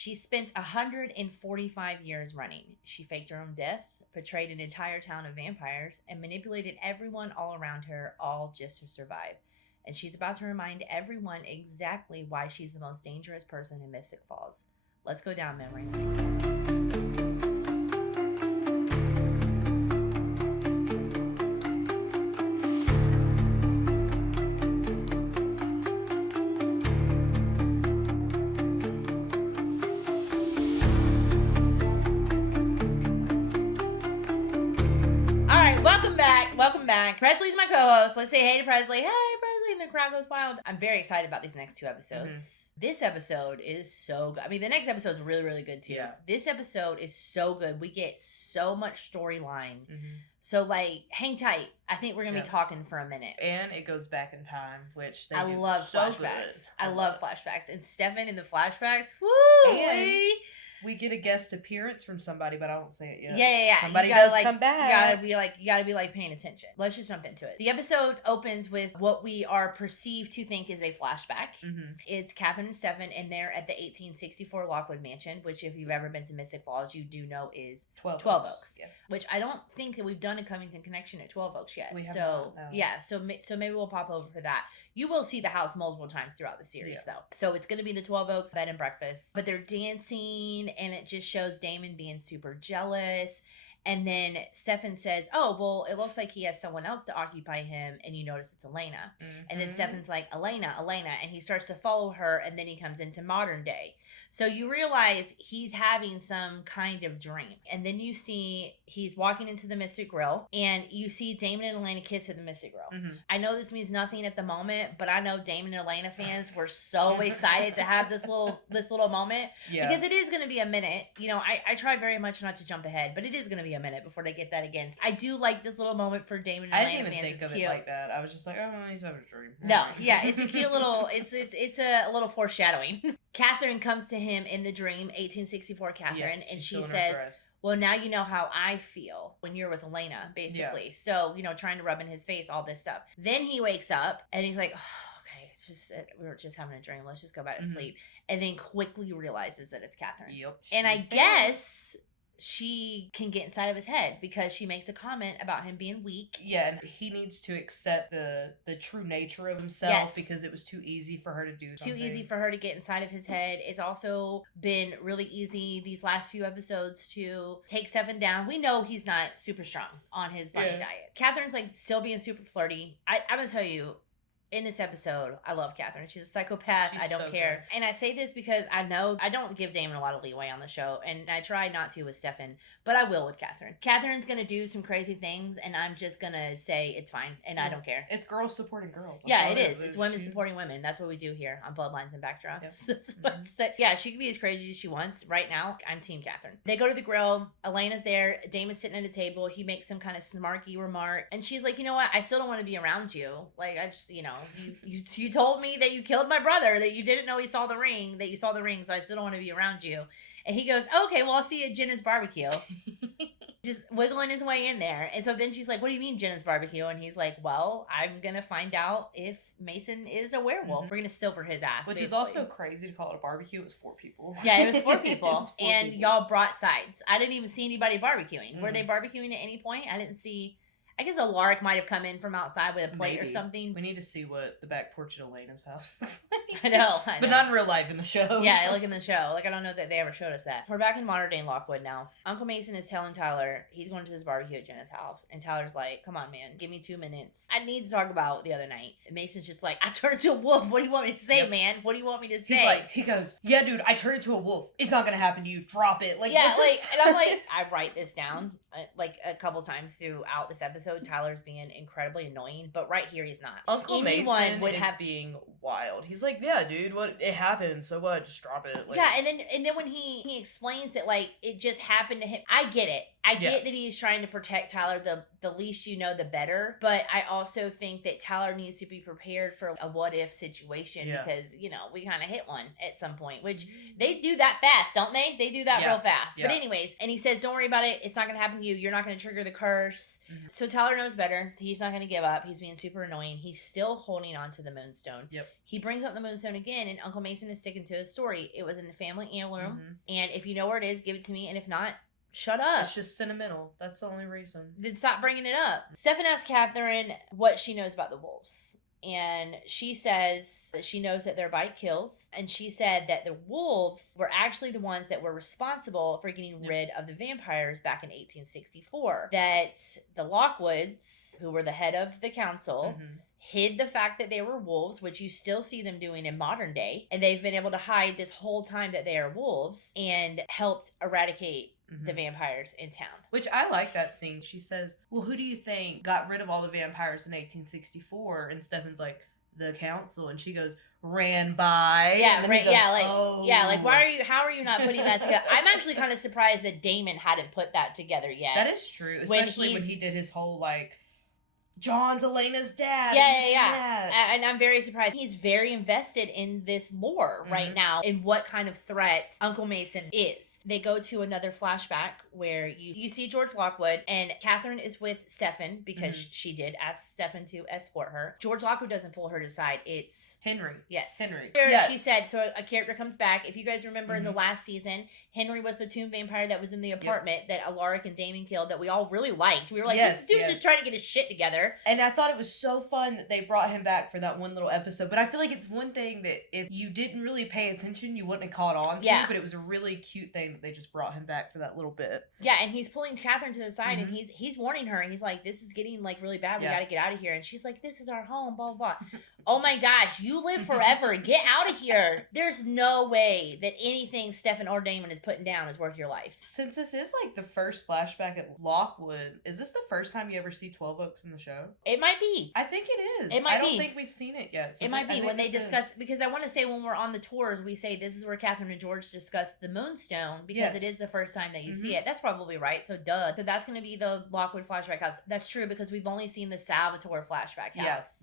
She spent 145 years running. She faked her own death, portrayed an entire town of vampires, and manipulated everyone all around her, all just to survive. And she's about to remind everyone exactly why she's the most dangerous person in Mystic Falls. Let's go down memory lane. Welcome back. Presley's my co-host. Let's say hey to Presley. Hey, Presley. And the crowd goes wild. I'm very excited about these next two episodes. This episode is so good. I mean, the next episode is really, really good too. Yeah. This episode is so good. We get so much storyline. So, like, hang tight. I think we're going to be talking for a minute. And it goes back in time, which they I do love so flashbacks. Good. I love flashbacks. And Stefan in the flashbacks, woo! And we get a guest appearance from somebody, but I won't say it yet. Yeah. Somebody does come back. You gotta be paying attention. Let's just jump into it. The episode opens with what we are perceived to think is a flashback. It's Catherine and Stefan, and they're at the 1864 Lockwood Mansion, which if you've ever been to Mystic Falls, you do know is 12 Oaks. Yeah. Which I don't think that we've done a Covington connection at 12 Oaks yet. We have not, no. Yeah, so maybe we'll pop over for that. You will see the house multiple times throughout the series, though. So it's going to be the 12 Oaks bed and breakfast. But they're dancing, and it just shows Damon being super jealous. And then Stefan says, oh, well, it looks like he has someone else to occupy him. And you notice it's Elena. And then Stefan's like, Elena. And he starts to follow her. And then he comes into modern day. So you realize he's having some kind of dream. And then you see he's walking into the Mystic Grill. And you see Damon and Elena kiss at the Mystic Grill. I know this means nothing at the moment. But I know Damon and Elena fans were so excited to have this little moment. Yeah. Because it is going to be a minute. You know, I try very much not to jump ahead. But it is going to be a minute before they get that again. I do like this little moment for Damon and Elena. I didn't even think of it like that. I was just like, oh, he's having a dream. No, yeah, it's a cute little, it's a little foreshadowing. Catherine comes to him in the dream, 1864 Catherine, and she says, well, now you know how I feel when you're with Elena, basically. Yeah. So, you know, trying to rub in his face, all this stuff. Then he wakes up and he's like, oh, okay, it's just, we were just having a dream. Let's just go back to sleep. And then quickly realizes that it's Catherine. Yep. And I guess she can get inside of his head because she makes a comment about him being weak. Yeah, and he needs to accept the true nature of himself because it was too easy for her to do something. Too easy for her to get inside of his head. It's also been really easy these last few episodes to take Stefan down. We know he's not super strong on his body diet. Catherine's like still being super flirty. I'm going to tell you, in this episode, I love Catherine. She's a psychopath. I don't care. Good. And I say this because I know I don't give Damon a lot of leeway on the show, and I try not to with Stefan, but I will with Catherine. Catherine's going to do some crazy things, and I'm just going to say it's fine, and I don't care. It's girls supporting girls. It is. It's women supporting women. That's what we do here on Bloodlines and Backdrops. Yep. That's what it's like. Yeah, she can be as crazy as she wants. Right now, I'm Team Catherine. They go to the grill. Elena's there. Damon's sitting at a table. He makes some kind of snarky remark, and she's like, you know what? I still don't want to be around you. Like, I just, you know, you told me that you killed my brother, that you didn't know he saw the ring, so I still don't want to be around you. And he goes, okay, well, I'll see you at Jenna's barbecue. Just wiggling his way in there. And so then she's like, what do you mean Jenna's barbecue? And he's like, well, I'm going to find out if Mason is a werewolf. We're going to silver his ass. Which is also crazy to call it a barbecue. It was 4 people. Yeah, it was 4 people. And y'all brought sides. I didn't even see anybody barbecuing. Were they barbecuing at any point? I didn't see. I guess a lark might have come in from outside with a plate or something. We need to see what the back porch at Elena's house looks like. I know. But not in real life in the show. Yeah, like in the show. Like, I don't know that they ever showed us that. We're back in modern day Lockwood now. Uncle Mason is telling Tyler he's going to this barbecue at Jenna's house. And Tyler's like, come on, man. Give me 2 minutes. I need to talk about the other night. And Mason's just like, I turned into a wolf. What do you want me to say, man? What do you want me to say? He goes, yeah, dude, I turned into a wolf. It's not going to happen to you. Drop it. Like, yeah, like, and I'm like, I write this down like a couple times throughout this episode. Tyler's being incredibly annoying, but right here he's not. Uncle Mason would have being wild. He's like, yeah, dude, what, it happened, so what, just drop it. Like, yeah, and then when he explains that, like, it just happened to him, I get it. I get that he's trying to protect Tyler, the least you know, the better. But I also think that Tyler needs to be prepared for a what if situation because, you know, we kind of hit one at some point, which they do that fast, don't they? They do that real fast. But anyways, and he says, don't worry about it. It's not going to happen to you. You're not going to trigger the curse. So Tyler knows better. He's not going to give up. He's being super annoying. He's still holding on to the moonstone. He brings up the moonstone again, and Uncle Mason is sticking to his story. It was in the family heirloom, and if you know where it is, give it to me, and if not, shut up. It's just sentimental. That's the only reason. Then stop bringing it up. Stefan asks Catherine what she knows about the wolves. And she says that she knows that their bite kills. And she said that the wolves were actually the ones that were responsible for getting rid of the vampires back in 1864. That the Lockwoods, who were the head of the council, hid the fact that they were wolves, which you still see them doing in modern day. And they've been able to hide this whole time that they are wolves and helped eradicate the vampires in town. Which I like that scene. She says, well, who do you think got rid of all the vampires in 1864? And Stefan's like, the council. And she goes, ran by. Yeah, goes, how are you not putting that together? I'm actually kind of surprised that Damon hadn't put that together yet. That is true. Especially when he did his whole, like, John's Elena's dad. And I'm very surprised. He's very invested in this lore right now and what kind of threat Uncle Mason is. They go to another flashback where you see George Lockwood, and Catherine is with Stefan because she did ask Stefan to escort her. George Lockwood doesn't pull her to the side. It's Henry. Yes. Henry. She said, so a character comes back. If you guys remember in the last season, Henry was the tomb vampire that was in the apartment that Alaric and Damon killed that we all really liked. We were like, this dude's just trying to get his shit together. And I thought it was so fun that they brought him back for that one little episode. But I feel like it's one thing that if you didn't really pay attention, you wouldn't have caught on to. But it was a really cute thing that they just brought him back for that little bit. Yeah, and he's pulling Catherine to the side and he's warning her. And he's like, this is getting like really bad. We got to get out of here. And she's like, this is our home, blah, blah, blah. Oh my gosh, you live forever. Get out of here. There's no way that anything Stefan or Damon is putting down is worth your life. Since this is like the first flashback at Lockwood, is this the first time you ever see 12 Oaks in the show? It might be. I think it is. It might be. I don't think we've seen it yet. So it might be when they discuss, because I want to say when we're on the tours, we say this is where Catherine and George discuss the Moonstone because it is the first time that you see it. That's probably right. So duh. So that's going to be the Lockwood flashback house. That's true because we've only seen the Salvatore flashback house.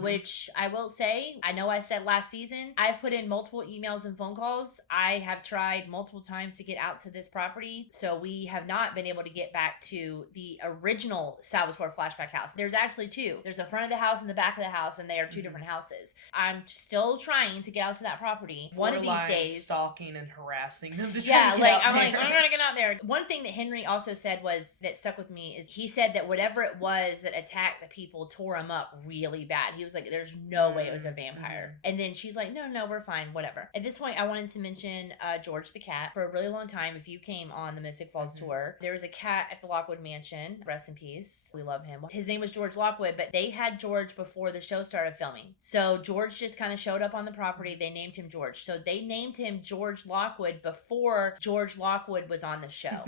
Which I will say, I know I said last season, I've put in multiple emails and phone calls. I have tried multiple times to get out to this property. So we have not been able to get back to the original Salvatore flashback house. There's actually two. There's the front of the house and the back of the house, and they are two different houses. I'm still trying to get out to that property. One of these days. Stalking and harassing them to try to get out I'm gonna get out there. One thing that Henry also said was, that stuck with me, is he said that whatever it was that attacked the people tore him up really bad. He was like, there's no way it was a vampire. And then she's like, no, we're fine, whatever. At this point, I wanted to mention George the cat. For a really long time, if you came on the Mystic Falls tour, there was a cat at the Lockwood Mansion. Rest in peace. We love him. His name was George Lockwood, but they had George before the show started filming. So George just kind of showed up on the property. They named him George. So they named him George Lockwood before George Lockwood was on the show.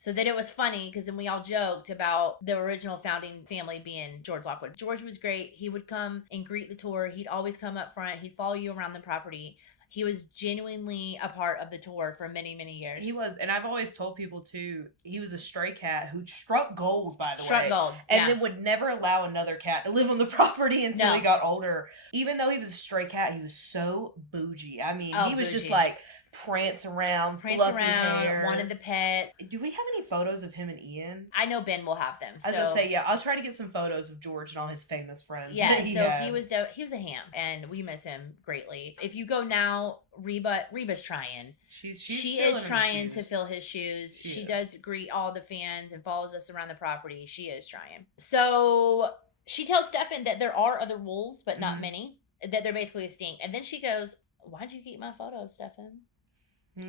So then it was funny because then we all joked about the original founding family being George Lockwood. George was great. He would come and greet the tour. He'd always come up front. He'd follow you around the property. He was genuinely a part of the tour for many, many years. He was. And I've always told people, too, he was a stray cat who struck gold, by the way. Struck gold, and then would never allow another cat to live on the property until he got older. Even though he was a stray cat, he was so bougie. I mean, he was just like... prance around, hair. One of the pets. Do we have any photos of him and Ian? I know Ben will have them. I was gonna say, I'll try to get some photos of George and all his famous friends. Yeah, he was a ham, and we miss him greatly. If you go now, Reba's trying. She is trying to fill his shoes. She does greet all the fans and follows us around the property. She is trying. So she tells Stefan that there are other wolves, but not many. That they're basically extinct. And then she goes, "Why'd you keep my photo, Stefan?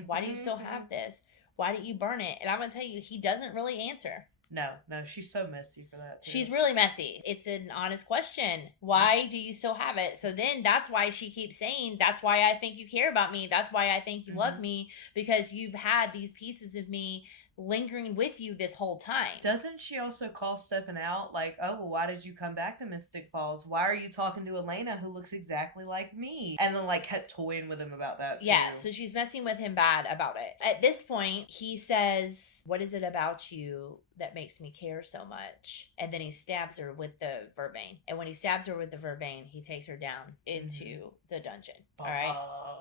Why do you still have this? Why didn't you burn it?" And I'm going to tell you, he doesn't really answer. No, she's so messy for that, too. She's really messy. It's an honest question. Why do you still have it? So then that's why she keeps saying, that's why I think you care about me. That's why I think you love me, because you've had these pieces of me lingering with you this whole time. Doesn't she also call Stefan out? Like, oh, well, why did you come back to Mystic Falls? Why are you talking to Elena, who looks exactly like me? And then, like, kept toying with him about that, too. Yeah, so she's messing with him bad about it. At this point, he says, what is it about you that makes me care so much? And then he stabs her with the vervain. And when he stabs her with the vervain, he takes her down into the dungeon. All right?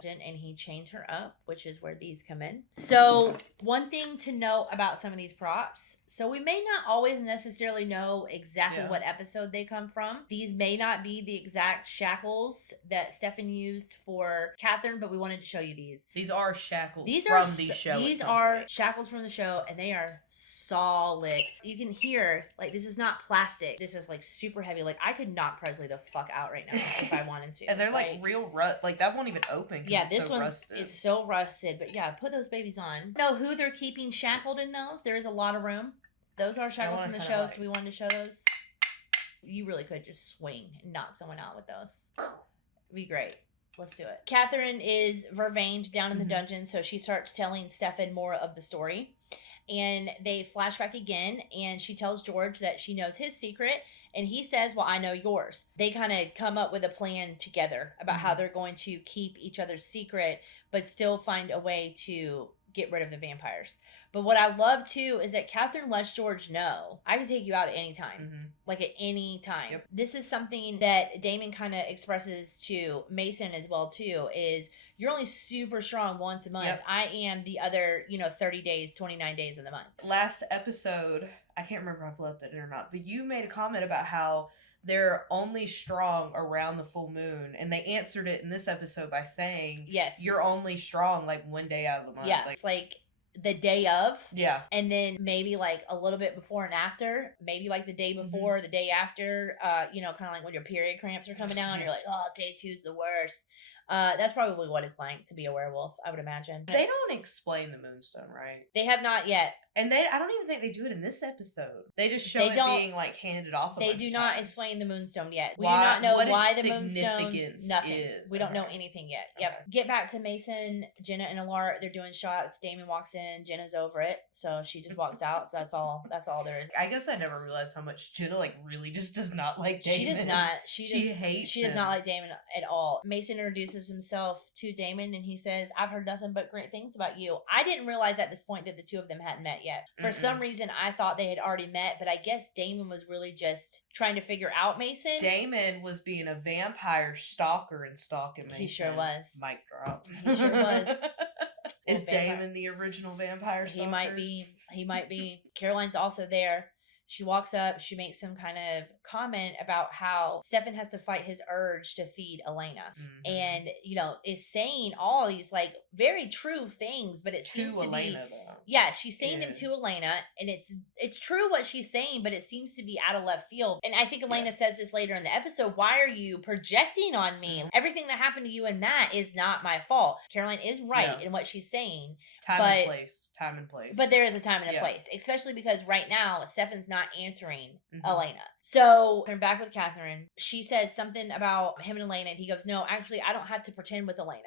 And he chains her up, which is where these come in. So one thing to note about some of these props, so we may not always necessarily know exactly what episode they come from. These may not be the exact shackles that Stefan used for Catherine, but we wanted to show you these. These are shackles the show. These are shackles from the show, and they are solid. You can hear, like, this is not plastic. This is, like, super heavy. Like, I could knock Presley the fuck out right now if I wanted to. And they're, like real like, that won't even open. Yeah, this it's so rusted. But yeah, put those babies on. Know who they're keeping shackled in those? There is a lot of room. Those are shackles from the show, so we wanted to show those. You really could just swing and knock someone out with those. It'd be great. Let's do it. Catherine is vervained down in the dungeon, so she starts telling Stefan more of the story. And they flash back again, and she tells George that she knows his secret, and he says, well, I know yours. They kind of come up with a plan together about how they're going to keep each other's secret, but still find a way to get rid of the vampires. But what I love, too, is that Catherine lets George know, I can take you out at any time. Like, at any time. Yep. This is something that Damon kind of expresses to Mason as well, too, is you're only super strong once a month. Yep. I am the other, 30 days, 29 days of the month. Last episode, I can't remember if I've left it in or not, but you made a comment about how they're only strong around the full moon, and they answered it in this episode by saying, yes, you're only strong, like, one day out of the month. Yeah, it's like the day of. Yeah. And then maybe like a little bit before and after. Maybe like the day before, the day after, kind of like when your period cramps are coming down, you're like, oh, day 2's the worst. That's probably what it's like to be a werewolf, I would imagine. They don't explain the moonstone, right? They have not yet. And I don't even think they do it in this episode. They just show it being like handed off. They do not explain the moonstone yet. We do not know why the moonstone. Nothing. We don't know anything yet. Okay. Yep. Get back to Mason, Jenna, and Alart. They're doing shots. Damon walks in. Jenna's over it, so she just walks out. So that's all. That's all there is. I guess I never realized how much Jenna really just does not like Damon. She does not. She hates. She does not like Damon at all. Mason introduces himself to Damon, and he says, "I've heard nothing but great things about you." I didn't realize at this point that the two of them hadn't met yet. For some reason, I thought they had already met, but I guess Damon was really just trying to figure out Mason. Damon was being a vampire stalker and stalking Mason. He sure was. Mic drop. He sure was. Is Damon the original vampire stalker? He might be. He might be. Caroline's also there. She walks up, she makes some kind of comment about how Stefan has to fight his urge to feed Elena. And, is saying all these, like, very true things, but it seems to Elena, be... though. Yeah, she's saying them to Elena, and it's true what she's saying, but it seems to be out of left field. And I think Elena says this later in the episode, why are you projecting on me? Everything that happened to you and that is not my fault. Caroline is right in what she's saying. Time and place. But there is a time and a place, especially because right now, Stefan's not answering Elena. So they're back with Catherine. She says something about him and Elena, and he goes, no, actually, I don't have to pretend with Elena.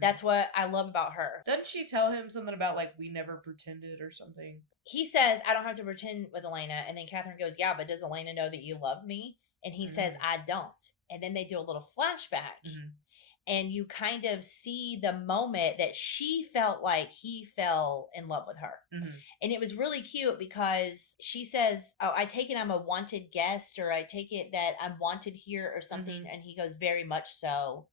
That's what I love about her. Doesn't she tell him something about, like, we never pretended or something? He says, I don't have to pretend with Elena. And then Catherine goes, yeah, but does Elena know that you love me? And he says, I don't. And then they do a little flashback. And you kind of see the moment that she felt like he fell in love with her. And it was really cute because she says, oh, I take it I'm a wanted guest, or I take it that I'm wanted here or something. And he goes, very much so.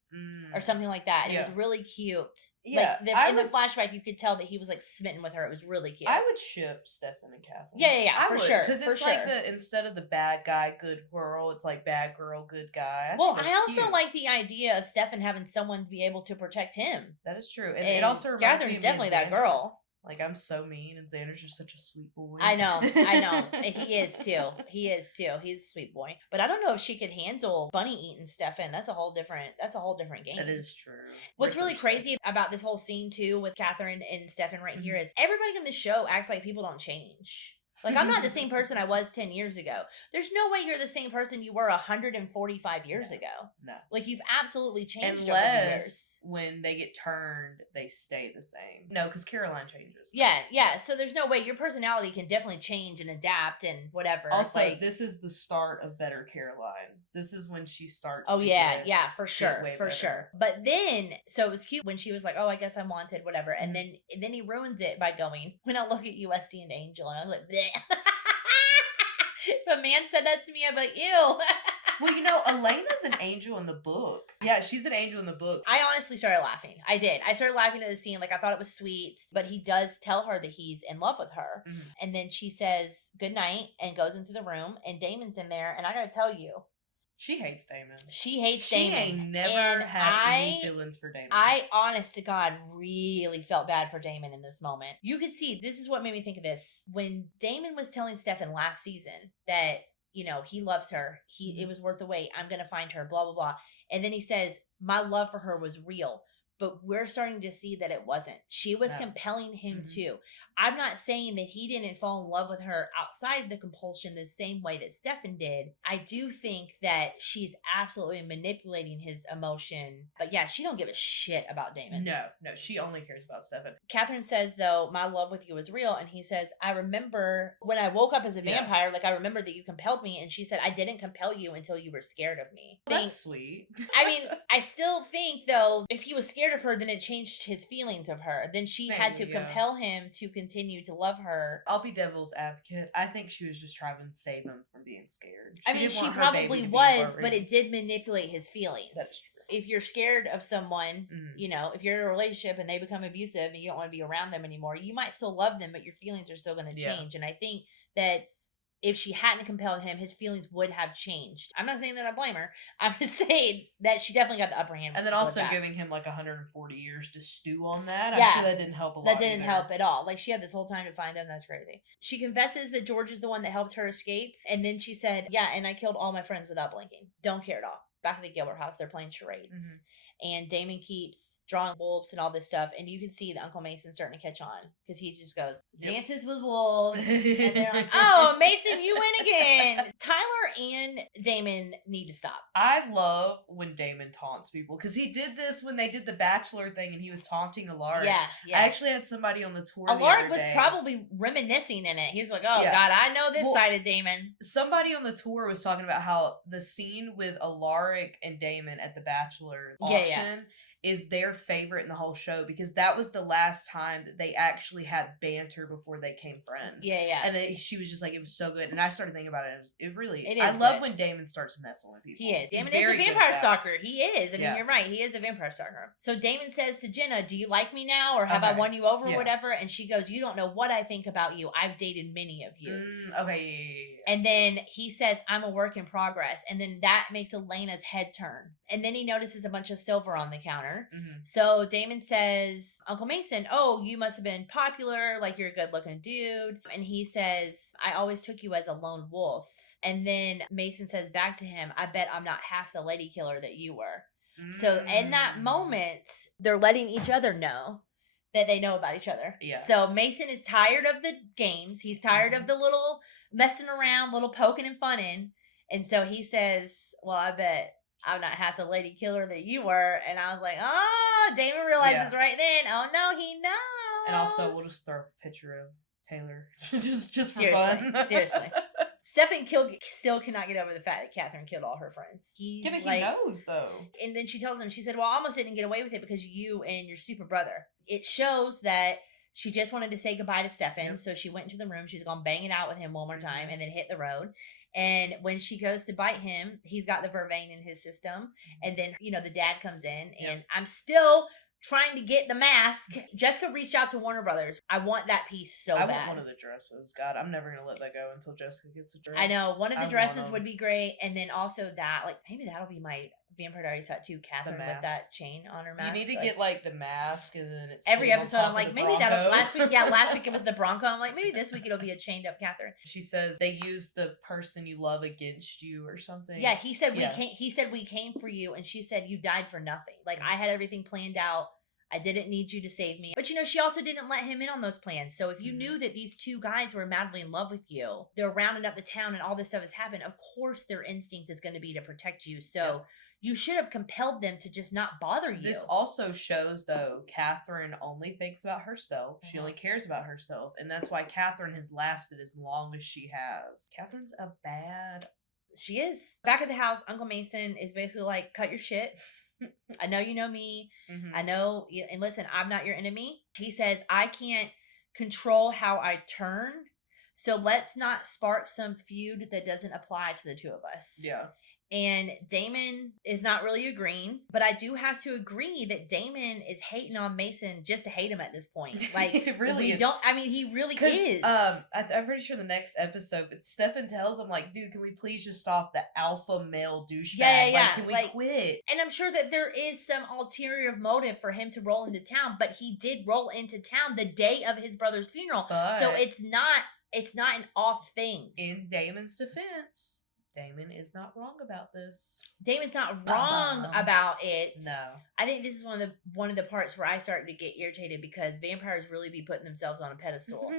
Or something like that. And it was really cute. Yeah. Like, the flashback, you could tell that he was, like, smitten with her. It was really cute. I would ship Stefan and Catherine. Yeah, for sure. Because it's like instead of the bad guy, good girl, it's like bad girl, good guy. I also like the idea of Stefan having someone to be able to protect him. That is true. And it also reminds Catherine's me of definitely that girl. Like, I'm so mean, and Xander's just such a sweet boy. I know. He is, too. He's a sweet boy. But I don't know if she could handle bunny eating Stefan. That's a whole different game. That is true. What's really crazy about this whole scene, too, with Catherine and Stefan right here is everybody in the show acts like people don't change. Like, I'm not the same person I was 10 years ago. There's no way you're the same person you were 145 years ago. No. Like, you've absolutely changed over the years. Unless when they get turned, they stay the same. No, because Caroline changes. Yeah. So there's no way. Your personality can definitely change and adapt and whatever. Also, this is the start of Better Caroline. This is when she starts. Oh, yeah, for sure. But then, so it was cute when she was like, oh, I guess I'm wanted, whatever. And then he ruins it by going, when I look at USC and Angel, and I was like, bleh. If a man said that to me, I'd be like, ew. Well, you know, Elena's an angel in the book. Yeah, she's an angel in the book. I honestly started laughing. I did. I started laughing at the scene. Like, I thought it was sweet. But he does tell her that he's in love with her. Mm-hmm. And then she says goodnight and goes into the room. And Damon's in there. And I gotta tell you, she hates Damon. She ain't never had any feelings for Damon. I, honest to God, really felt bad for Damon in this moment. You could see, this is what made me think of this. When Damon was telling Stefan last season that, you know, he loves her. It was worth the wait. I'm going to find her, blah, blah, blah. And then he says, my love for her was real. But we're starting to see that it wasn't. She was compelling him too. I'm not saying that he didn't fall in love with her outside of the compulsion the same way that Stefan did. I do think that she's absolutely manipulating his emotion. But yeah, she don't give a shit about Damon. No, she only cares about Stefan. Catherine says, though, my love with you is real. And he says, I remember when I woke up as a vampire, like I remember that you compelled me. And she said, I didn't compel you until you were scared of me. That's sweet. I mean, I still think, though, if he was scared of her, then it changed his feelings of her. Then she had to compel him to continue to love her. I'll be devil's advocate. I think she was just trying to save him from being scared. She probably was, but it did manipulate his feelings. That's true. If you're scared of someone, you know, if you're in a relationship and they become abusive and you don't want to be around them anymore, you might still love them, but your feelings are still going to change. And I think that if she hadn't compelled him, his feelings would have changed. I'm not saying that I blame her. I'm just saying that she definitely got the upper hand. And then also giving him like 140 years to stew on that. I'm sure that didn't help a lot. That didn't help at all. Like, she had this whole time to find him. That's crazy. She confesses that George is the one that helped her escape. And then she said, yeah, and I killed all my friends without blinking. Don't care at all. Back at the Gilbert house, they're playing charades. And Damon keeps drawing wolves and all this stuff. And you can see that Uncle Mason's starting to catch on. Because he just goes, dances with wolves. And they're like, oh, Mason, you win again. Tyler and Damon need to stop. I love when Damon taunts people. Because he did this when they did the Bachelor thing and he was taunting Alaric. Yeah. I actually had somebody on the tour Alaric was probably reminiscing in it. He was like, oh, God, I know this side of Damon. Somebody on the tour was talking about how the scene with Alaric and Damon at the Bachelor auction is their favorite in the whole show because that was the last time that they actually had banter before they became friends. And then she was just like, it was so good. And I started thinking about it. It is I love when Damon starts messing with people. He is. Damon is a vampire stalker. He is. I mean, you're right. He is a vampire stalker. So Damon says to Jenna, do you like me now? Or have I won you over or whatever? And she goes, you don't know what I think about you. I've dated many of you. And then he says, I'm a work in progress. And then that makes Elena's head turn. And then he notices a bunch of silver on the counter. So Damon says, Uncle Mason, oh, you must have been popular, like you're a good looking dude. And he says, I always took you as a lone wolf. And then Mason says back to him, I bet I'm not half the lady killer that you were. So in that moment, they're letting each other know that they know about each other. So Mason is tired of the games. He's tired of the little messing around, little poking and funning. And so he says, well, I bet I'm not half the lady killer that you were. And I was like, oh, Damon realizes right then. Oh, no, he knows. And also, we'll just throw a picture of Taylor. just for fun. Seriously. Stefan still cannot get over the fact that Catherine killed all her friends. He knows, though. And then she tells him, she said, well, I almost didn't get away with it because you and your super brother. It shows that she just wanted to say goodbye to Stefan. So she went into the room. She's going to bang it out with him one more time and then hit the road. And when she goes to bite him, he's got the vervain in his system. And then, you know, the dad comes in and I'm still trying to get the mask. Jessica reached out to Warner Brothers. I want that piece so bad. I want one of the dresses. God, I'm never going to let that go until Jessica gets a dress. I know. One of the dresses would be great. And then also that, like, maybe that'll be my Vampire Diaries tattoo, Catherine with that chain on her mask. You need to get like the mask and then it's every episode I'm like, maybe that'll last week it was the Bronco. I'm like, maybe this week it'll be a chained up Catherine. She says they use the person you love against you or something. Yeah, he said we came for you and she said you died for nothing. Like I had everything planned out. I didn't need you to save me. But she also didn't let him in on those plans. So if you knew that these two guys were madly in love with you, they're rounding up the town and all this stuff has happened, of course their instinct is going to be to protect you. So you should have compelled them to just not bother you. This also shows, though, Catherine only thinks about herself. She only cares about herself. And that's why Catherine has lasted as long as she has. Catherine's a bad... She is. Back at the house, Uncle Mason is basically like, cut your shit. I know you know me. I know, and listen, I'm not your enemy. He says, I can't control how I turn, so let's not spark some feud that doesn't apply to the two of us. Yeah. And Damon is not really agreeing, but I do have to agree that Damon is hating on Mason just to hate him at this point. Like, he really is. I'm pretty sure the next episode, Stefan tells him, like, dude, can we please just stop the alpha male douchebag? Yeah. Like, can we quit? And I'm sure that there is some ulterior motive for him to roll into town, but he did roll into town the day of his brother's funeral. So it's not an off thing. In Damon's defense, Damon is not wrong about this. Damon's not wrong about it. No. I think this is one of the parts where I started to get irritated because vampires really be putting themselves on a pedestal.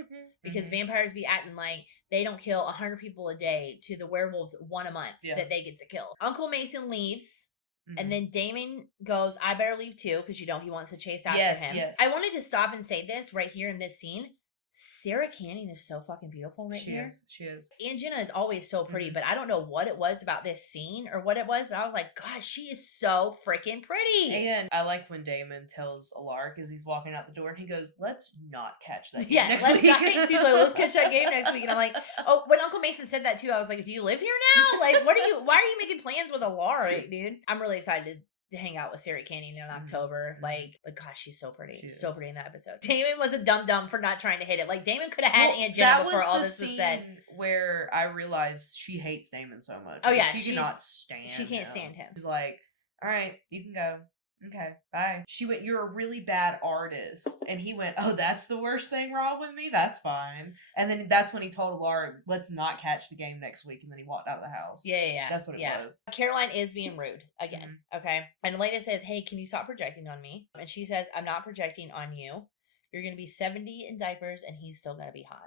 Because vampires be acting like they don't kill 100 people a day to the werewolves one a month that they get to kill. Uncle Mason leaves. And then Damon goes, I better leave too, because he wants to chase after him. Yes. I wanted to stop and say this right here in this scene. Sarah Canning is so fucking beautiful here. She is. Aunt Jenna is always so pretty, but I don't know what it was about this scene or what it was, but I was like, God, she is so freaking pretty. And I like when Damon tells Alar, because he's walking out the door, and he goes, let's not catch that game next week. He's like, let's catch that game next week. And I'm like, oh, when Uncle Mason said that too, I was like, do you live here now? Like, why are you making plans with Alar, dude? I'm really excited to hang out with Sarah Canning in October. But gosh, she's so pretty. So pretty in that episode. Damon was a dum-dum for not trying to hit it. Like, Damon could have had Aunt Jenna before all this was said. Where I realized she hates Damon so much. Oh, yeah. She cannot stand him. She can't stand him. She's like, all right, you can go. Okay, bye. She went, you're a really bad artist. And he went, oh, that's the worst thing wrong with me? That's fine. And then that's when he told Laura, let's not catch the game next week. And then he walked out of the house. Yeah. That's what it was. Caroline is being rude again. Okay. And Elena says, hey, can you stop projecting on me? And she says, I'm not projecting on you. You're going to be 70 in diapers and he's still going to be hot.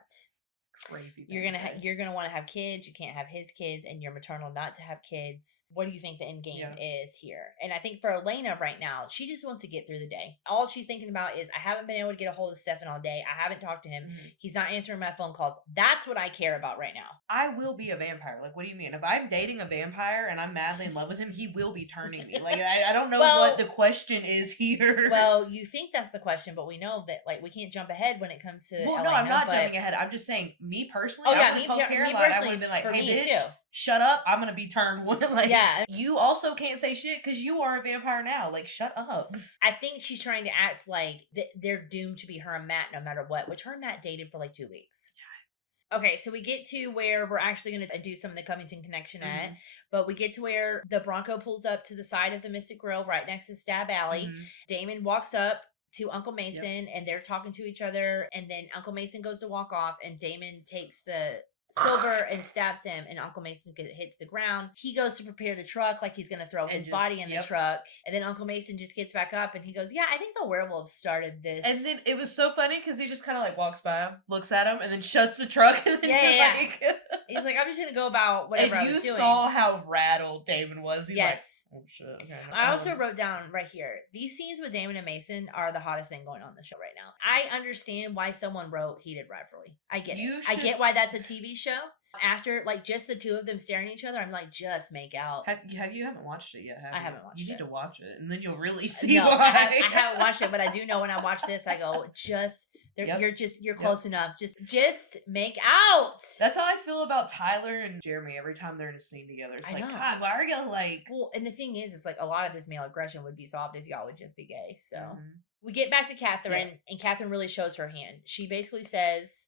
Crazy. You're gonna want to have kids. You can't have his kids, and you're maternal not to have kids. What do you think the end game is here? And I think for Elena right now, she just wants to get through the day. All she's thinking about is, I haven't been able to get a hold of Stefan all day. I haven't talked to him. He's not answering my phone calls. That's what I care about right now. I will be a vampire. Like, what do you mean? If I'm dating a vampire and I'm madly in love with him, he will be turning me. Like, I don't know what the question is here. Well, you think that's the question, but we know that, like, we can't jump ahead when it comes to Elena, I'm not jumping ahead. I'm just saying, me personally, I would have told Caroline, I would have been like, hey, bitch, shut up. I'm going to be turned one. Like, you also can't say shit because you are a vampire now. Like, shut up. I think she's trying to act like they're doomed to be her and Matt no matter what, which her and Matt dated for like 2 weeks. Okay, so we get to where we're actually going to do some of the Covington connection at, but we get to where the Bronco pulls up to the side of the Mystic Grill right next to Stab Alley. Damon walks up to Uncle Mason and they're talking to each other, and then Uncle Mason goes to walk off and Damon takes the silver and stabs him, and Uncle Mason hits the ground. He goes to prepare the truck like he's going to throw his body in the truck, and then Uncle Mason just gets back up and he goes, yeah, I think the werewolves started this. And then it was so funny because he just kind of like walks by him, looks at him, and then shuts the truck. And then he's like, I'm just going to go about whatever I was doing. You saw how rattled Damon was. He's like, oh shit. Okay, I also wrote down right here, these scenes with Damon and Mason are the hottest thing going on the show right now. I understand why someone wrote heated rivalry. I get it. I get why that's a TV show. After, like, just the two of them staring at each other, I'm like, just make out. You haven't watched it yet, have you? I haven't watched it. You need to watch it, and then you'll really see why. I haven't watched it, but I do know when I watch this, I go, you're close enough. Just make out. That's how I feel about Tyler and Jeremy every time they're in a scene together. It's like, God, why are you like... Well, and the thing is, it's like a lot of this male aggression would be solved if y'all would just be gay, so... We get back to Catherine, and Catherine really shows her hand. She basically says,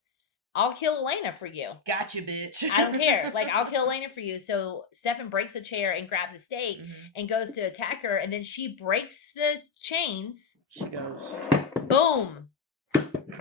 I'll kill Elena for you. Gotcha, bitch. I don't care. Like, I'll kill Elena for you. So Stefan breaks a chair and grabs a stake and goes to attack her. And then she breaks the chains. She goes, boom.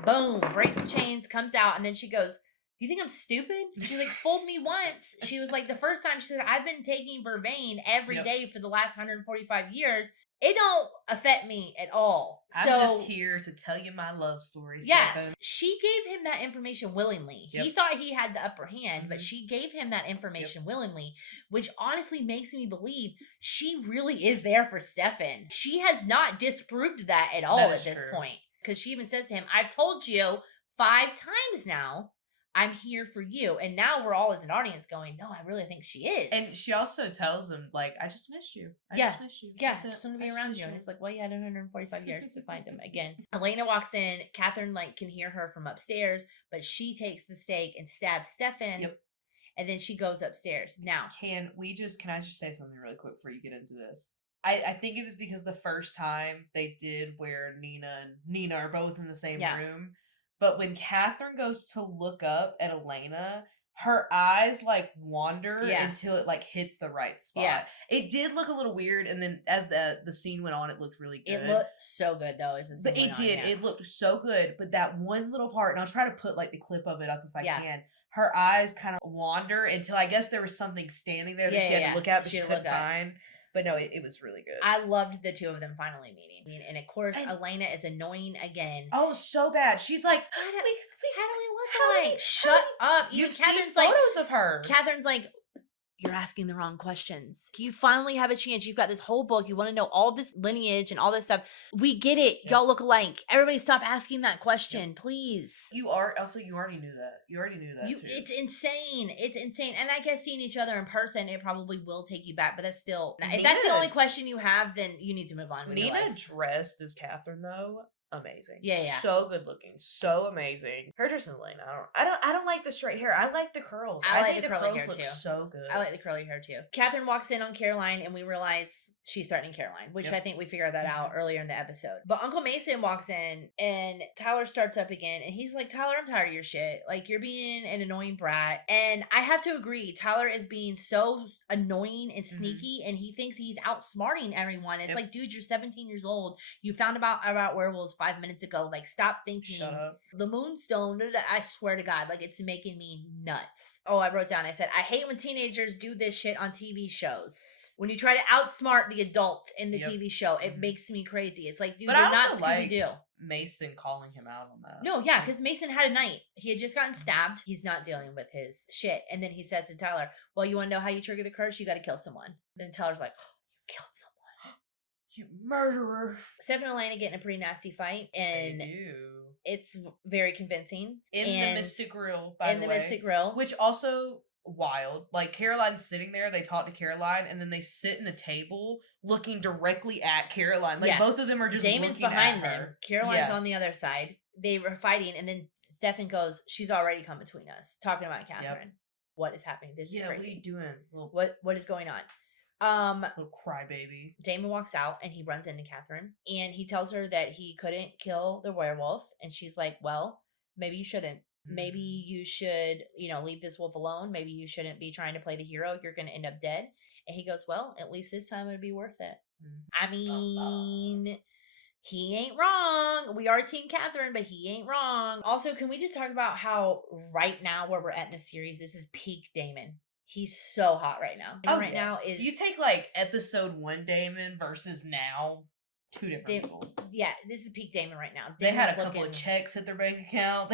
Boom. Breaks the chains, comes out. And then she goes, you think I'm stupid? She's like, fooled me once. She was like, the first time she said, I've been taking Vervain every day for the last 145 years. It don't affect me at all. I'm just here to tell you my love story. Yeah, she gave him that information willingly. Yep. He thought he had the upper hand, but she gave him that information willingly, which honestly makes me believe she really is there for Stefan. She has not disproved that at all at this point. Because she even says to him, I've told you 5 times now, I'm here for you. And now we're all as an audience going, no, I really think she is. And she also tells him, like, I just missed you. I just missed you. Yeah, just want to be around you. And he's like, well, you had 145 years to find him again. Elena walks in. Catherine, like, can hear her from upstairs, but she takes the stake and stabs Stefan. Yep. And then she goes upstairs. Now, can I just say something really quick before you get into this? I think it was because the first time they did where Nina and Nina are both in the same room. But when Catherine goes to look up at Elena, her eyes like wander until it like hits the right spot. Yeah. It did look a little weird, and then as the scene went on, it looked really good. It looked so good though. But it did. It looked so good. But that one little part, and I'll try to put like the clip of it up if I can. Her eyes kind of wander until I guess there was something standing there that she had to look at, but she couldn't find. But no, it was really good. I loved the two of them finally meeting. And of course, Elena is annoying again. Oh, so bad. She's like, how do we look alike? Shut up. You've seen photos of her. Catherine's like, you're asking the wrong questions. You finally have a chance. You've got this whole book. You want to know all this lineage and all this stuff. We get it. Yep. Y'all look alike. Everybody stop asking that question, please. You already knew that. You already knew that too. It's insane. It's insane. And I guess seeing each other in person, it probably will take you back. But that's still, if that's the only question you have, then you need to move on with your life. Nina dressed as Catherine though. Amazing. Yeah. So good looking. So amazing. Her dress and Elena. I don't like the straight hair. I like the curls. I like the curly hair look too. So good. I like the curly hair too. Catherine walks in on Caroline and we realize she's threatening Caroline, which I think we figured that out earlier in the episode. But Uncle Mason walks in and Tyler starts up again and he's like, Tyler, I'm tired of your shit. Like, you're being an annoying brat. And I have to agree, Tyler is being so annoying and sneaky and he thinks he's outsmarting everyone. It's like, dude, you're 17 years old. You found about werewolves 5 minutes ago. Like, stop thinking. Shut up. The Moonstone, I swear to God, like, it's making me nuts. Oh, I wrote down, I said, I hate when teenagers do this shit on TV shows. When you try to outsmart the adult in the TV show, it makes me crazy. It's like, dude, you're not Scooby-Doo. Mason calling him out on that. No, yeah, because Mason had a night. He had just gotten stabbed. He's not dealing with his shit. And then he says to Tyler, well, you want to know how you trigger the curse? You got to kill someone. And Tyler's like, oh, you killed someone. You murderer. Steph and Elena get in a pretty nasty fight. And it's very convincing. In the Mystic Grill, by the way. In the Mystic Grill. Which also wild. Like, Caroline's sitting there, they talk to Caroline, and then they sit in a table looking directly at Caroline. Like, both of them are just Damon's looking behind at them. her. Caroline's on the other side. They were fighting, and then Stefan goes, she's already come between us, talking about Catherine. What is happening? This is crazy. What are you doing? What is going on? Little crybaby. Damon walks out and he runs into Catherine and he tells her that he couldn't kill the werewolf, and she's like, well, maybe you shouldn't. Maybe you should, leave this wolf alone. Maybe you shouldn't be trying to play the hero. You're going to end up dead. And he goes, well, at least this time it'll be worth it. I mean, he ain't wrong. We are Team Catherine, but he ain't wrong. Also, can we just talk about how right now where we're at in the series, this is peak Damon. He's so hot right now. Now is... You take like episode 1 Damon versus now. 2 different people. Yeah, this is peak Damon right now. They had a couple of checks hit their bank account.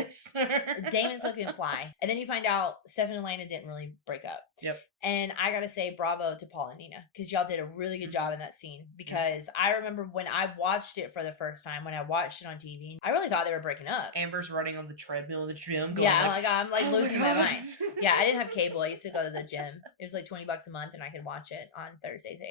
Damon's looking fly. And then you find out Steph and Elena didn't really break up. Yep. And I gotta say bravo to Paul and Nina, because y'all did a really good job in that scene. Because I remember when I watched it for the first time, when I watched it on TV, I really thought they were breaking up. Amber's running on the treadmill in the gym. Going I'm like losing my mind. Yeah, I didn't have cable. I used to go to the gym. It was like $20 a month and I could watch it on Thursdays at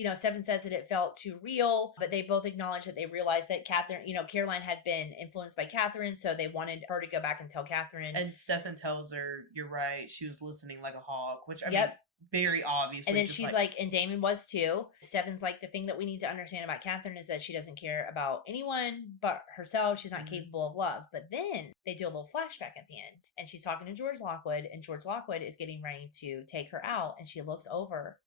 8:00. Stephen says that it felt too real, but they both acknowledged that they realized that Catherine, Caroline had been influenced by Catherine, so they wanted her to go back and tell Catherine. And Stephen tells her, you're right, she was listening like a hog, which I mean, very obviously. And then she's like, and Damon was too. Stephen's like, the thing that we need to understand about Catherine is that she doesn't care about anyone but herself. She's not capable of love. But then they do a little flashback at the end. And she's talking to George Lockwood. And George Lockwood is getting ready to take her out. And she looks over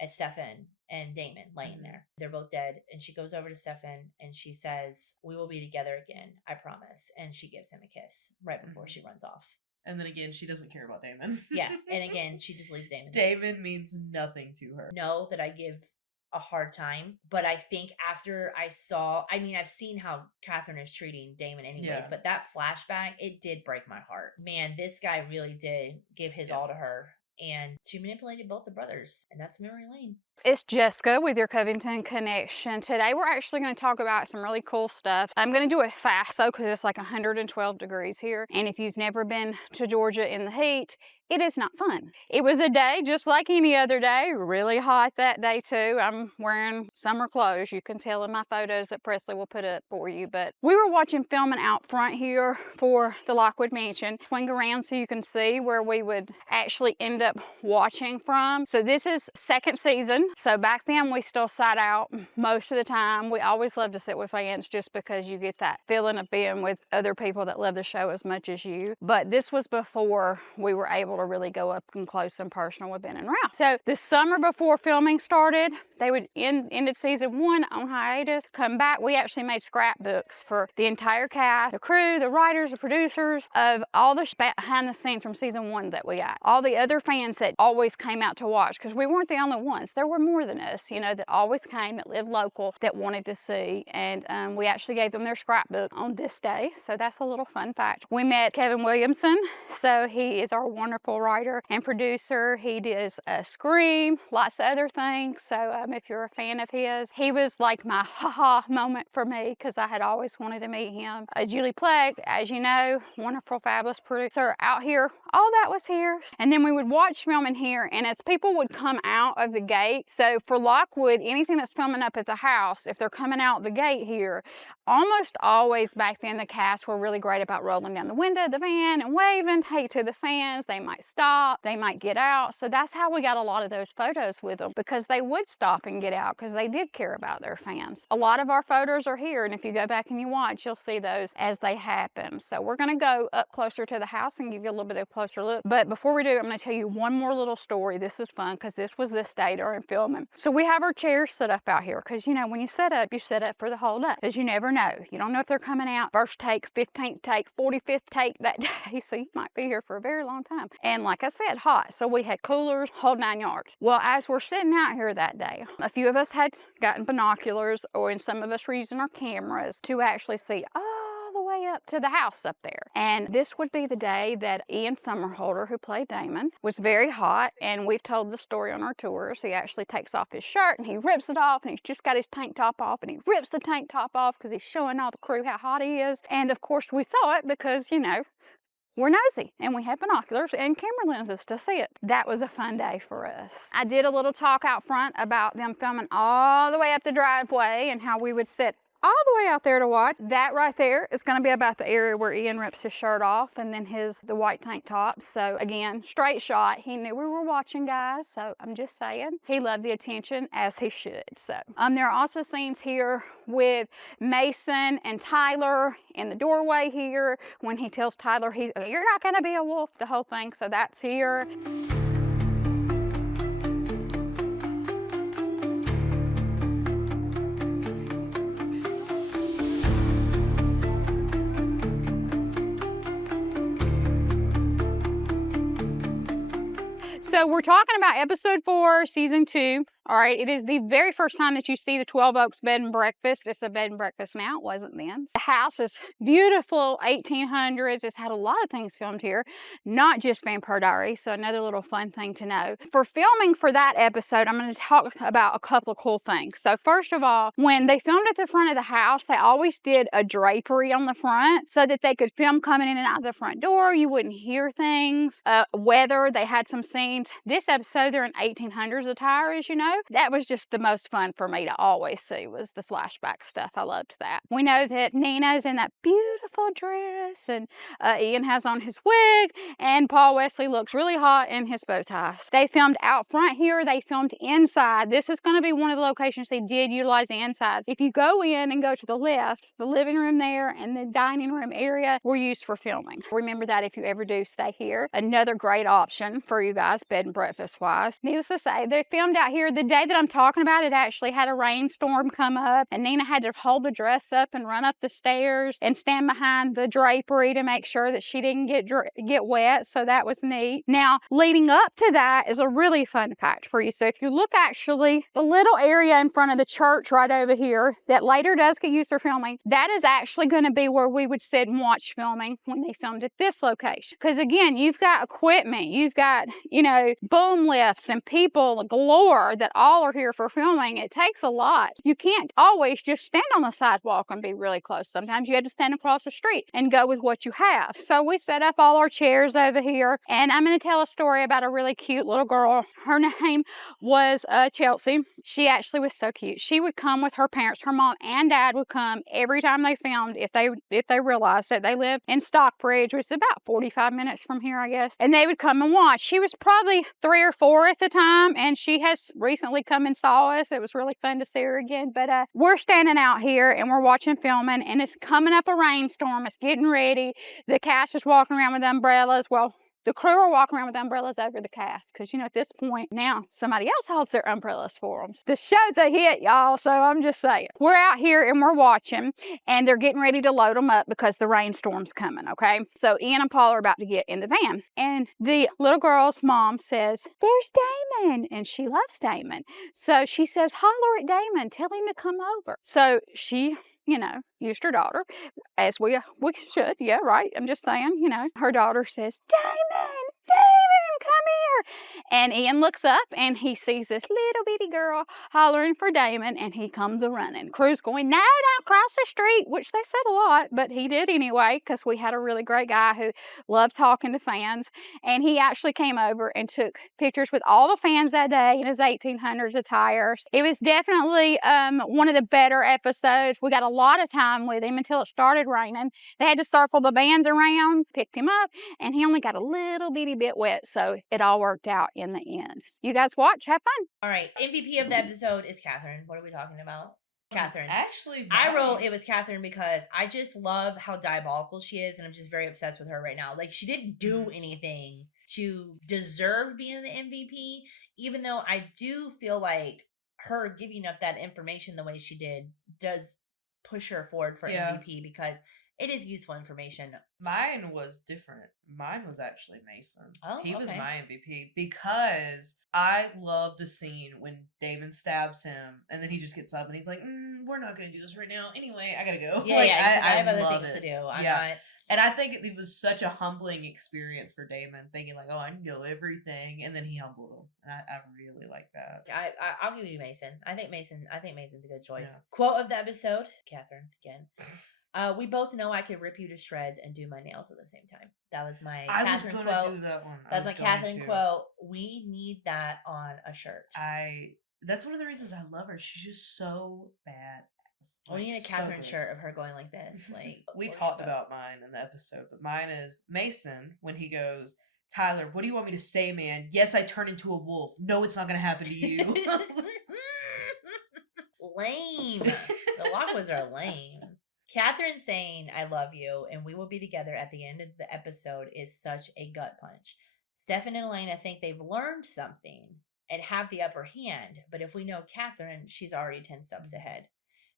at Stephen and Damon laying there. They're both dead. And she goes over to Stephen and she says, we will be together again. I promise. And she gives him a kiss right before she runs off. And then again, she doesn't care about Damon. Yeah. And again, she just leaves Damon. Damon means nothing to her. Know that I give a hard time. But I think after I saw, I mean, I've seen how Catherine is treating Damon anyways, but that flashback, it did break my heart. Man, this guy really did give his all to her. And she manipulated both the brothers. And that's memory lane. It's Jessica with your Covington Connection. Today we're actually going to talk about some really cool stuff. I'm going to do it fast though, because it's like 112 degrees here. And if you've never been to Georgia in the heat, it is not fun. It was a day just like any other day, really hot that day too. I'm wearing summer clothes. You can tell in my photos that Presley will put up for you. But we were watching filming out front here for the Lockwood Mansion. Swing around so you can see where we would actually end up watching from. So this is second season. So back then we still sat out most of the time. We always love to sit with fans just because you get that feeling of being with other people that love the show as much as you. But this was before we were able to really go up and close and personal with Ben and Ralph. So the summer before filming started, they would ended season 1 on hiatus, come back. We actually made scrapbooks for the entire cast, the crew, the writers, the producers, of all the behind the scenes from season 1 that we got. All the other fans that always came out to watch, because we weren't the only ones. There were more than us, you know, that always came, that lived local, that wanted to see. And we actually gave them their scrapbook on this day. So that's a little fun fact. We met Kevin Williamson. So he is our wonderful writer and producer. He does Scream, lots of other things. So if you're a fan of his, he was like my haha moment for me, because I had always wanted to meet him. Julie Plec, as you know, wonderful, fabulous producer out here. All that was here. And then we would watch filming here, and as people would come out of the gate, so for Lockwood, anything that's filming up at the house, if they're coming out the gate here, almost always back then the cast were really great about rolling down the window of the van and waving hey to the fans. They might stop, they might get out. So that's how we got a lot of those photos with them, because they would stop and get out because they did care about their fans. A lot of our photos are here, and if you go back and you watch, you'll see those as they happen. So we're going to go up closer to the house and give you a little bit of a closer look. But before we do, I'm going to tell you one more little story. This is fun because this was this day during filming. So we have our chairs set up out here because, you know, when you set up for the whole day, because you never know. You don't know if they're coming out first take, 15th take, 45th take that day. So you might be here for a very long time. And like I said, hot. So we had coolers, whole 9 yards. Well, as we're sitting out here that day, a few of us had gotten binoculars, and some of us were using our cameras to actually see all the way up to the house up there. And this would be the day that Ian Somerhalder, who played Damon, was very hot. And we've told the story on our tours. He actually takes off his shirt and he rips it off, and he's just got his tank top off, and he rips the tank top off because he's showing all the crew how hot he is. And of course we saw it because, you know, we're nosy and we have binoculars and camera lenses to see it. That was a fun day for us. I did a little talk out front about them filming all the way up the driveway and how we would sit all the way out there to watch. That right there is going to be about the area where Ian rips his shirt off, and then the white tank top. So again, straight shot. He knew we were watching, guys. So I'm just saying, he loved the attention, as he should. So there are also scenes here with Mason and Tyler in the doorway here when he tells Tyler, you're not going to be a wolf, the whole thing. So that's here. So we're talking about episode 4, season 2. All right, it is the very first time that you see the 12 Oaks bed and breakfast. It's a bed and breakfast now. It wasn't then. The house is beautiful, 1800s. It's had a lot of things filmed here, not just Vampire Diaries. So another little fun thing to know. For filming for that episode, I'm going to talk about a couple of cool things. So first of all, when they filmed at the front of the house, they always did a drapery on the front so that they could film coming in and out the front door. You wouldn't hear things. Weather, they had some scenes. This episode, they're in 1800s attire, as you know. That was just the most fun for me to always see, was the flashback stuff. I loved that. We know that Nina's in that beautiful dress, and Ian has on his wig, and Paul Wesley looks really hot in his bow tie. They filmed out front here. They filmed inside. This is going to be one of the locations they did utilize the insides. If you go in and go to the left, the living room there and the dining room area were used for filming. Remember that if you ever do stay here. Another great option for you guys, bed and breakfast wise. Needless to say, they filmed out here. The day that I'm talking about, it actually had a rainstorm come up, and Nina had to hold the dress up and run up the stairs and stand behind the drapery to make sure that she didn't get wet. So that was neat. Now, leading up to that is a really fun fact for you. So if you look, actually, the little area in front of the church right over here that later does get used for filming, that is actually going to be where we would sit and watch filming when they filmed at this location. Because again, you've got equipment, you've got, you know, boom lifts and people galore that all are here for filming. It takes a lot. You can't always just stand on the sidewalk and be really close. Sometimes you had to stand across the street and go with what you have. So we set up all our chairs over here, and I'm going to tell a story about a really cute little girl. Her name was Chelsea. She actually was so cute. She would come with her parents. Her mom and dad would come every time they filmed if they realized it. They lived in Stockbridge, which is about 45 minutes from here, I guess. And they would come and watch. She was probably 3 or 4 at the time, and she has recently come and saw us. It was really fun to see her again. But we're standing out here and we're watching filming, and it's coming up a rainstorm. It's getting ready. The cast is walking around with umbrellas. Well, the crew are walking around with umbrellas over the cast because, you know, at this point now, somebody else holds their umbrellas for them. The show's a hit, y'all, so I'm just saying. We're out here and we're watching, and they're getting ready to load them up because the rainstorm's coming, okay? So Ian and Paul are about to get in the van, and the little girl's mom says, "There's Damon," and she loves Damon. So she says, "Holler at Damon, tell him to come over." So she, you know, used her daughter, as we should, yeah, right. I'm just saying, you know, her daughter says, "Damon, Damon, come here." And Ian looks up and he sees this little bitty girl hollering for Damon, and he comes a running. Crew's going, "No, don't cross the street," which they said a lot, but he did anyway, because we had a really great guy who loved talking to fans. And he actually came over and took pictures with all the fans that day in his 1800s attire. It was definitely one of the better episodes. We got a lot of time with him until it started raining. They had to circle the bands around, picked him up, and he only got a little bitty bit wet, so it all worked out in the end. You guys watch, have fun. All right, MVP of the episode is Catherine. What are we talking about? Catherine. Actually, I wrote it was Catherine because I just love how diabolical she is, and I'm just very obsessed with her right now. Like, she didn't do anything to deserve being the MVP, even though I do feel like her giving up that information the way she did does push her forward for MVP, because it is useful information. Mine was different. Mine was actually Mason. Oh, he was my MVP because I loved the scene when Damon stabs him, and then he just gets up and he's like, "We're not going to do this right now. Anyway, I got to go." Yeah, like, yeah. I have other things to do. I'm not. And I think it was such a humbling experience for Damon, thinking like, "Oh, I know everything," and then he humbled him. And I really like that. I'll give you Mason. I think Mason's a good choice. Yeah. Quote of the episode, Catherine again. We both know I could rip you to shreds and do my nails at the same time. That was my Catherine quote. I was gonna do that one. That's my Catherine quote. We need that on a shirt. That's one of the reasons I love her. She's just so bad. We need a Catherine shirt of her going like this. Like, we talked about mine in the episode, but mine is Mason when he goes, "Tyler, what do you want me to say, man? Yes, I turn into a wolf. No, it's not gonna happen to you." Lame. The Lockwoods are lame. Catherine saying, "I love you and we will be together at the end of the episode" is such a gut punch. Stefan and Elena think they've learned something and have the upper hand, but if we know Catherine, she's already 10 steps ahead.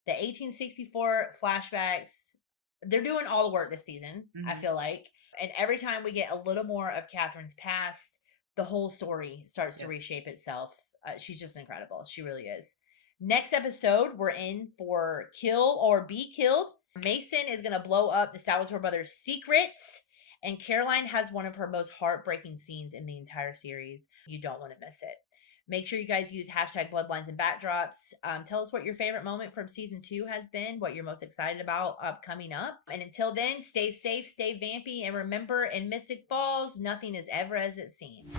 The 1864 flashbacks, they're doing all the work this season, I feel like. And every time we get a little more of Catherine's past, the whole story starts to reshape itself. She's just incredible. She really is. Next episode, we're in for Kill or Be Killed. Mason is going to blow up the Salvatore brothers' secrets, and Caroline has one of her most heartbreaking scenes in the entire series. You don't want to miss it. Make sure you guys use hashtag Bloodlines and Backdrops. Tell us what your favorite moment from season 2 has been, what you're most excited about coming up. And until then, stay safe, stay vampy, and remember, in Mystic Falls, nothing is ever as it seems.